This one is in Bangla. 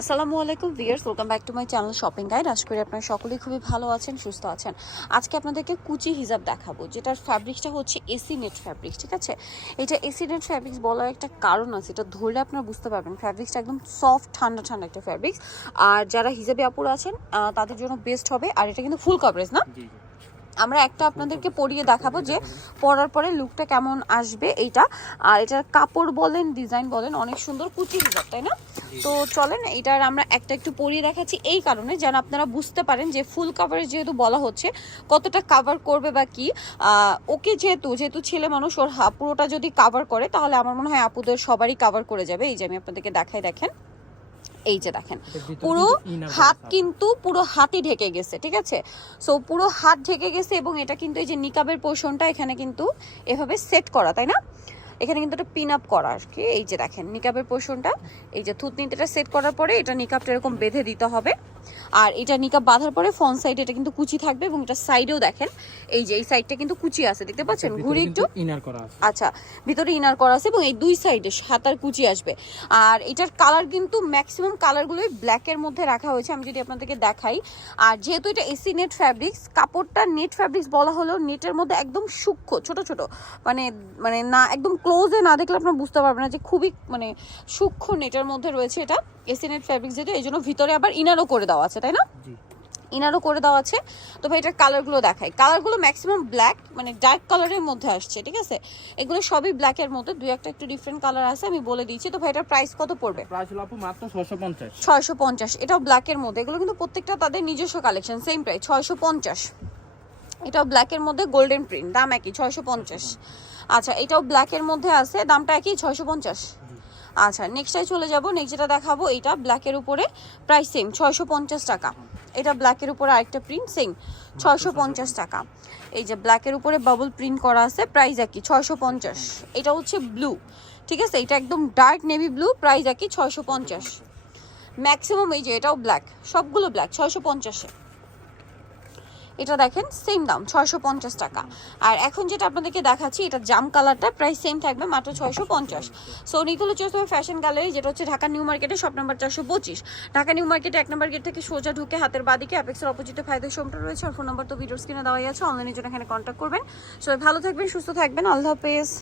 আসসালামু আলাইকুম viewers welcome back to my channel shopping guide আশা করি আপনারা সকলেই খুবই ভালো আছেন, সুস্থ আছেন। আজকে আপনাদেরকে কুচি হিজাব দেখাবো, যেটার ফ্যাব্রিক্সটা হচ্ছে এসি নেট ফ্যাব্রিক ঠিক আছে? এটা এসি নেট ফ্যাব্রিক্স বলার একটা কারণ আছে, এটা ধরলে আপনারা বুঝতে পারবেন। ফ্যাব্রিক্সটা একদম সফট ঠান্ডা ঠান্ডা একটা ফ্যাব্রিক্স আর যারা হিজাবে আপুরা আছেন তাদের জন্য বেস্ট হবে, আর এটা কিন্তু ফুল কভারেজ না? আমরা একটা আপনাদেরকে পরিয়ে দেখাবো যে পরার পরে লুকটা কেমন আসবে এইটা। আর এটার কাপড় বলেন ডিজাইন বলেন অনেক সুন্দর কুচি হিজাব তাই না? তো চলেন এটার আমরা একটা একটু পরিয়ে দেখাচ্ছি এই কারণে যেন আপনারা বুঝতে পারেন যে ফুল কাভারেজ যেহেতু বলা হচ্ছে কতটা কাভার করবে বা কি। ওকে যেহেতু যেহেতু ছেলে মানুষ ওর পুরোটা যদি কাভার করে তাহলে আমার মনে হয় আপুদের সবারই কাভার করে যাবে। এই যে আমি আপনাদেরকে দেখাই দেখেন। এই যে দেখেন পুরো হাত কিন্তু পুরো হাতই ঢেকে গেছে ঠিক আছে? সো পুরো হাত ঢেকে গেছে এবং এটা কিন্তু এই যে নিকাবের পোর্শনটা এখানে কিন্তু এভাবে সেট করা তাই না? এখানে কিন্তু একটা পিন আপ করা আর কি। এই যে দেখেন নিকাবের পোষণটা। এই যে থুতনিতে সেট করার পরে এটা নিকাবটা এরকম বেঁধে দিতে হবে। আর এটা নিকাব বাঁধার পরে ফ্রন্ট সাইডে এটা কিন্তু কুচি থাকবে এবং এটা সাইডেও দেখেন এই যে এই সাইডটা কিন্তু কুচি আছে দেখতে পাচ্ছেন? ঘুরে একটু inner করা আছে। আচ্ছা ভিতরে ইনার করা আছে এবং এই দুই সাইডে হাতার কুচি আসবে। আর এটার কালার কিন্তু ম্যাক্সিমাম কালারগুলোই ব্ল্যাকের মধ্যে রাখা হয়েছে আমি যদি আপনাদেরকে দেখাই। আর যেহেতু এটা এসি নেট ফ্যাব্রিক্স কাপড়টা নেট ফ্যাব্রিক্স বলা হলেও নেটের মধ্যে একদম সূক্ষ্ম ছোট ছোট মানে মানে না একদম ক্লোজে না দেখলে আপনারা বুঝতে পারবেন না যে খুবই মানে সূক্ষ্ম নেটের মধ্যে রয়েছে এটা। এসি নেট ফ্যাব্রিক্স যেহেতু এই জন্য ভিতরে আবার ইনারও করে দেওয়া আছে তাই না? ইনারও করে দেওয়া আছে। তো ভাই এটার কালারগুলো দেখাই। কালারগুলো ম্যাক্সিমাম ব্ল্যাক মানে ডার্ক কালারের মধ্যে আসছে ঠিক আছে? এগুলো সবই ব্ল্যাকের মধ্যে দুই একটা একটু ডিফারেন্ট কালার আছে আমি বলে দিচ্ছি। তো ভাই এটার প্রাইস কত পড়বে? প্রাইস হলো আপু মাত্র 650 ছয়শো পঞ্চাশ। এটাও ব্ল্যাকের মধ্যে। এগুলো কিন্তু প্রত্যেকটা তাদের নিজস্ব কালেকশন সেম প্রাইস ছয়শো পঞ্চাশ। এটাও ব্ল্যাকের মধ্যে গোল্ডেন প্রিন্ট দাম একই ছয়শো পঞ্চাশ। আচ্ছা এটাও ব্ল্যাকের মধ্যে আছে দামটা একই ছয়শো পঞ্চাশ। আচ্ছা নেক্সটটাই চলে যাব। নেক্সট যেটা দেখাবো, এটা ব্ল্যাকের উপরে প্রাইস সেম ছয়শো পঞ্চাশ টাকা। এটা ব্ল্যাকের উপরে আরেকটা প্রিন্ট সেম ছয়শো পঞ্চাশ টাকা। এই যে ব্ল্যাকের উপরে বাবল প্রিন্ট করা আছে প্রাইস একই, ছয়শো পঞ্চাশ। এটা হচ্ছে ব্লু ঠিক আছে? এটা একদম ডার্ক নেভি ব্লু প্রাইস একই, ছয়শো পঞ্চাশ। ম্যাক্সিমাম এই যে এটাও ব্ল্যাক সবগুলো ব্ল্যাক ছয়শো পঞ্চাশে। এটা দেখেন সেম দাম, ছয়শো পঞ্চাশ টাকা। আর এখন যেটা আপনাদেরকে দেখাচ্ছি এটা জাম কালারটা প্রাইস সেম থাকবে, মাত্র ছয়শো পঞ্চাশ। সো নিকুল হচ্ছে ফ্যাশন গ্যালারি যেটা হচ্ছে ঢাকা নিউ মার্কেটে শপ নাম্বার চারশো পঁচিশ। ঢাকা নিউ মার্কেটে এক নম্বর গেট থেকে সোজা ঢুকে হাতের বাদিকে অ্যাপেক্সের অপোজিটে ফায়দা সোমটা রয়েছে। আর ফোন নাম্বার তো ভিডিও স্ক্রিনে দেওয়া আছে অনলাইনের জন্য এখানে কন্ট্যাক্ট করবেন। সবাই ভালো থাকবেন, সুস্থ থাকবেন, আল্লাহ হাফেজ।